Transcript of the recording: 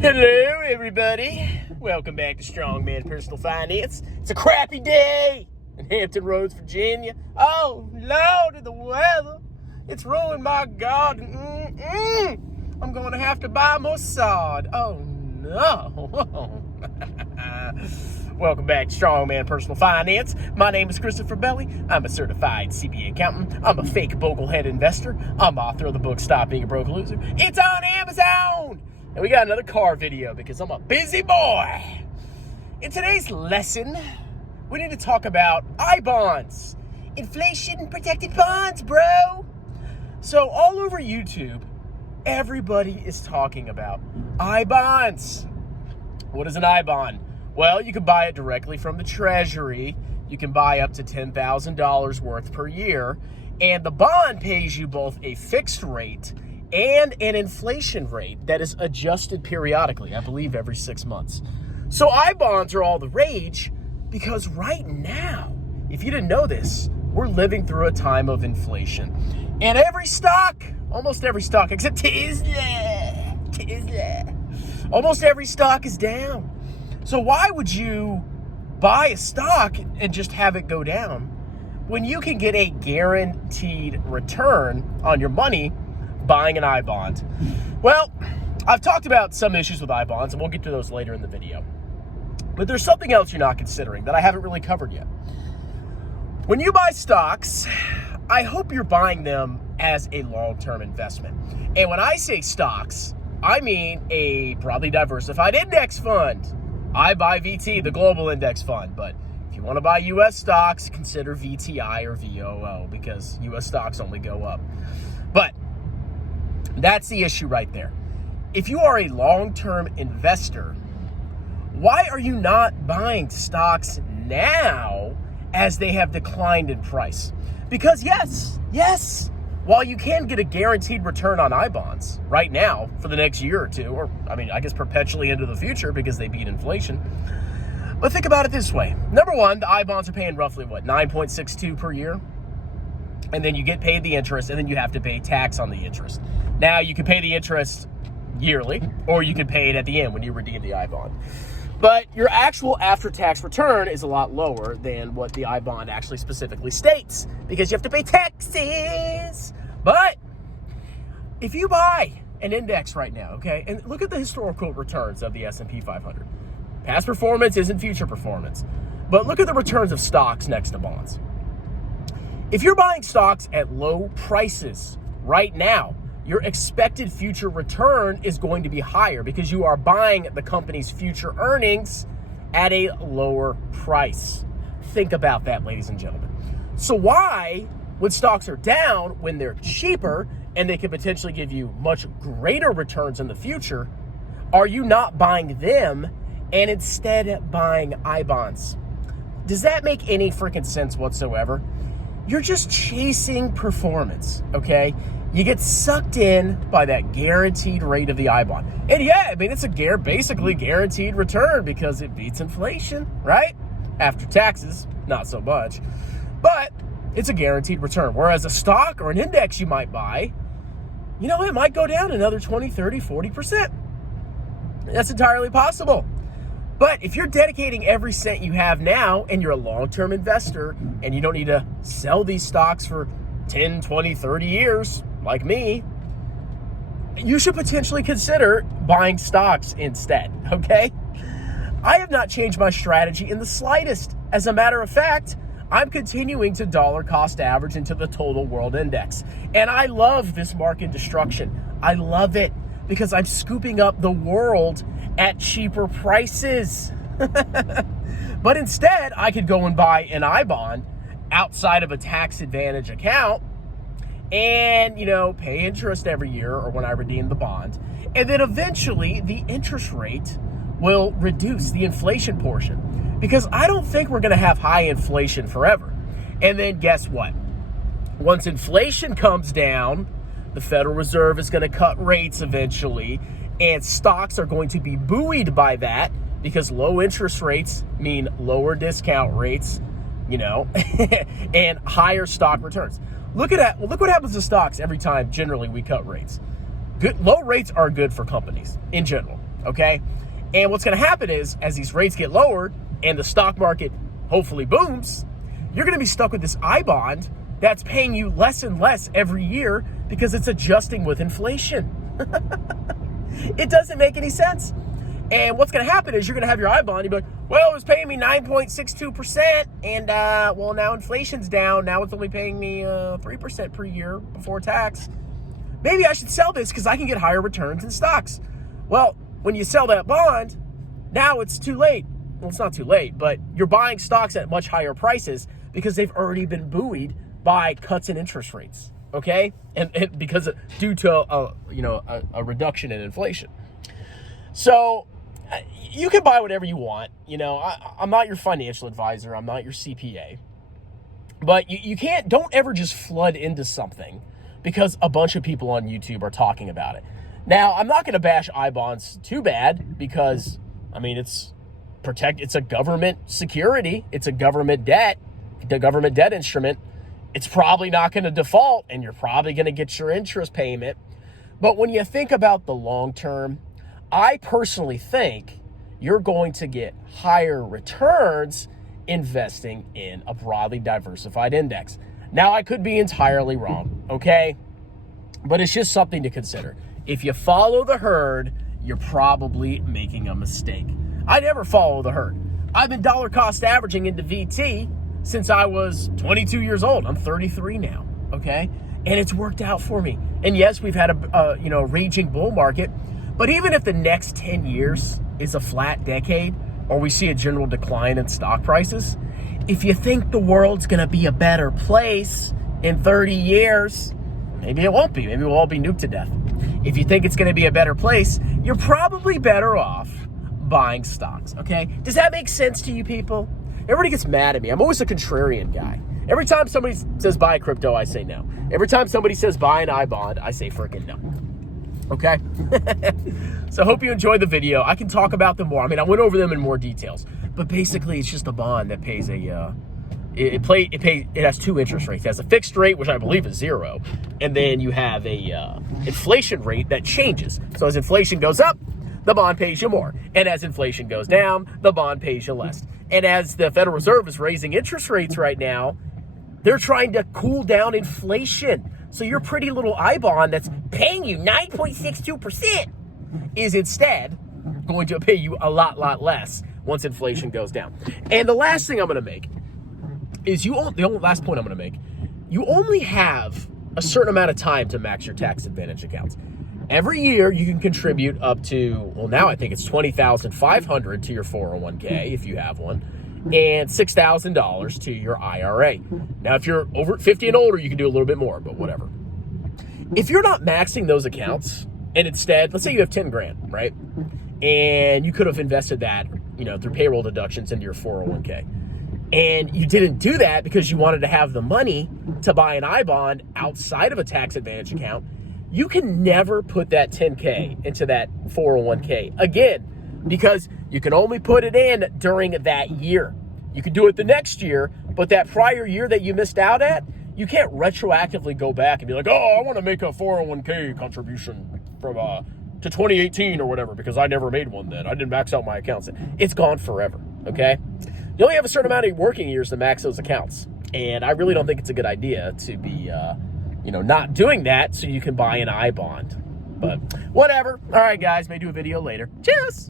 Hello, everybody. Welcome back to Strongman Personal Finance. It's a crappy day in Hampton Roads, Virginia. Oh, Lord, the weather. It's ruined my garden. I'm going to have to buy more sod. Oh, no. Welcome back to Strongman Personal Finance. My name is Christopher Belly. I'm a certified CPA accountant. I'm a fake boglehead investor. I'm author of the book Stop Being a Broke Loser. It's on Amazon. And we got another car video because I'm a busy boy. In today's lesson, we need to talk about I-bonds. Inflation-protected bonds, bro. So all over YouTube, everybody is talking about I-bonds. What is an I-bond? Well, you can buy it directly from the Treasury. You can buy up to $10,000 worth per year. And the bond pays you both a fixed rate and an inflation rate that is adjusted periodically, I believe every 6 months. So I-bonds are all the rage because right now, if you didn't know this, we're living through a time of inflation. And every stock, almost every stock, except Tesla, almost every stock is down. So why would you buy a stock and just have it go down when you can get a guaranteed return on your money buying an I-bond? Well, I've talked about some issues with I-bonds, and we'll get to those later in the video. But there's something else you're not considering that I haven't really covered yet. When you buy stocks, I hope you're buying them as a long-term investment. And when I say stocks, I mean a broadly diversified index fund. I buy VT, the global index fund, but if you want to buy U.S. stocks, consider VTI or VOO because U.S. stocks only go up. But that's the issue right there. If you are a long-term investor, why are you not buying stocks now as they have declined in price? Because yes, while you can get a guaranteed return on I-bonds right now for the next year or two, or I guess perpetually into the future because they beat inflation. But think about it this way. Number one, the I-bonds are paying roughly, 9.62 per year? And then you get paid the interest, and then you have to pay tax on the interest. Now, you can pay the interest yearly, or you can pay it at the end when you redeem the I-bond. But your actual after-tax return is a lot lower than what the I-bond actually specifically states because you have to pay taxes. But if you buy an index right now, okay, and look at the historical returns of the S&P 500. Past performance isn't future performance. But look at the returns of stocks next to bonds. If you're buying stocks at low prices right now, your expected future return is going to be higher because you are buying the company's future earnings at a lower price. Think about that, ladies and gentlemen. So why, when stocks are down, when they're cheaper and they can potentially give you much greater returns in the future, are you not buying them and instead buying I-bonds? Does that make any freaking sense whatsoever? You're just chasing performance, okay? You get sucked in by that guaranteed rate of the I-bond. And yeah, it's a basically guaranteed return because it beats inflation, right? After taxes, not so much. But it's a guaranteed return. Whereas a stock or an index you might buy, it might go down another 20, 30, 40%. That's entirely possible. But if you're dedicating every cent you have now and you're a long-term investor and you don't need to sell these stocks for 10, 20, 30 years, like me, you should potentially consider buying stocks instead, okay? I have not changed my strategy in the slightest. As a matter of fact, I'm continuing to dollar cost average into the total world index. And I love this market destruction. I love it because I'm scooping up the world at cheaper prices. But instead, I could go and buy an I-bond outside of a tax advantage account and, pay interest every year or when I redeem the bond. And then eventually the interest rate will reduce the inflation portion because I don't think we're going to have high inflation forever. And then guess what? Once inflation comes down, the Federal Reserve is going to cut rates eventually, and stocks are going to be buoyed by that because low interest rates mean lower discount rates, and higher stock returns. Look what happens to stocks every time generally we cut rates. low rates are good for companies in general, okay? And what's going to happen is, as these rates get lowered and the stock market hopefully booms, you're going to be stuck with this I bond that's paying you less and less every year because it's adjusting with inflation. It doesn't make any sense. And what's going to happen is you're going to have your I bond. You'll be like, well, it was paying me 9.62%, and well, now inflation's down. Now it's only paying me 3% per year before tax. Maybe I should sell this because I can get higher returns in stocks. Well, when you sell that bond, now it's too late. Well, it's not too late, but you're buying stocks at much higher prices because they've already been buoyed by cuts in interest rates, okay? And because due to a reduction in inflation. So you can buy whatever you want. I'm not your financial advisor. I'm not your CPA. But you can't, don't ever just flood into something because a bunch of people on YouTube are talking about it. Now, I'm not going to bash I bonds too bad because, it's a government security. It's a government debt, the government debt instrument. It's probably not going to default, and you're probably going to get your interest payment. But when you think about the long term, I personally think you're going to get higher returns investing in a broadly diversified index. Now, I could be entirely wrong, okay? But it's just something to consider. If you follow the herd, you're probably making a mistake. I never follow the herd. I've been dollar cost averaging into VT since I was 22 years old. I'm 33 now, okay? And it's worked out for me. And yes, we've had a raging bull market. But even if the next 10 years is a flat decade, or we see a general decline in stock prices, if you think the world's going to be a better place in 30 years, maybe it won't be. Maybe we'll all be nuked to death. If you think it's going to be a better place, you're probably better off buying stocks, okay? Does that make sense to you people? Everybody gets mad at me. I'm always a contrarian guy. Every time somebody says buy crypto, I say no. Every time somebody says buy an I bond, I say frickin' no. Okay? So I hope you enjoyed the video. I can talk about them more. I went over them in more details. But basically, it's just a bond that pays it has two interest rates. It has a fixed rate, which I believe is 0. And then you have a inflation rate that changes. So as inflation goes up, the bond pays you more. And as inflation goes down, the bond pays you less. And as the Federal Reserve is raising interest rates right now, they're trying to cool down inflation. So your pretty little I bond that's paying you 9.62% is instead going to pay you a lot less once inflation goes down. And the last thing I'm going to make is the last point I'm going to make, you only have a certain amount of time to max your tax advantage accounts. Every year you can contribute up to, well, now I think it's $20,500 to your 401k if you have one, and $6,000 to your IRA. Now, if you're over 50 and older, you can do a little bit more, but whatever. If you're not maxing those accounts, and instead, let's say you have 10 grand, right? And you could have invested that, through payroll deductions into your 401k. And you didn't do that because you wanted to have the money to buy an I bond outside of a tax advantage account. You can never put that 10K into that 401k again because you can only put it in during that year. You can do it the next year, but that prior year that you missed out at, you can't retroactively go back and be like, oh, I want to make a 401k contribution from to 2018 or whatever because I never made one then. I didn't max out my accounts. It's gone forever, okay? You only have a certain amount of working years to max those accounts. And I really don't think it's a good idea to be, not doing that so you can buy an I bond. But whatever. All right, guys, may do a video later. Cheers.